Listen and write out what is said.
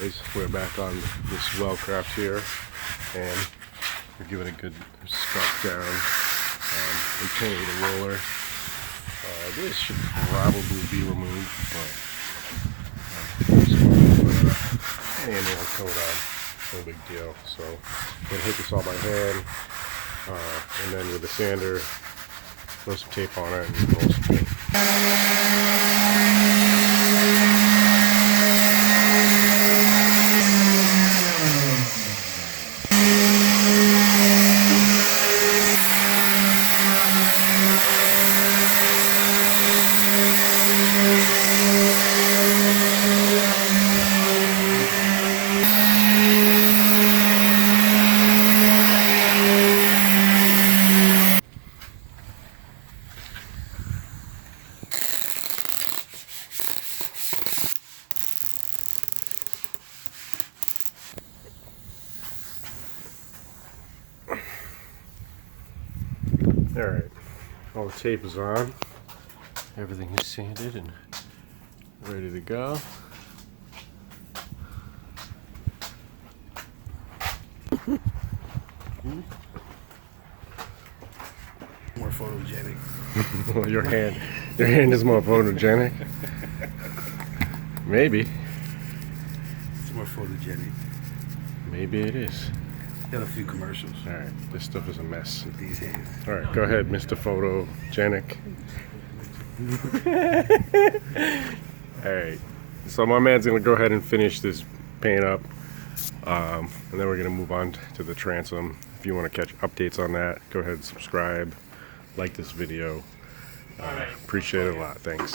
guys, we're back on this wellcraft here, and we're giving it a good scuff down. We painted a roller. This should probably be removed, but just want to put an annual coat on. No big deal. So I'm gonna hit this all by hand, and then with the sander, throw some tape on it and roll some paint. Alright, all the tape is on, everything is sanded and ready to go. More photogenic. Well, your hand is more photogenic. Maybe. It's more photogenic. Maybe it is. Got a few commercials. Alright, this stuff is a mess. With these hands. Alright, go ahead, Mr. Photogenic. Alright, so my man's gonna go ahead and finish this paint up, and then we're gonna move on to the transom. If you want to catch updates on that, go ahead and subscribe, like this video. Appreciate it a lot. Thanks.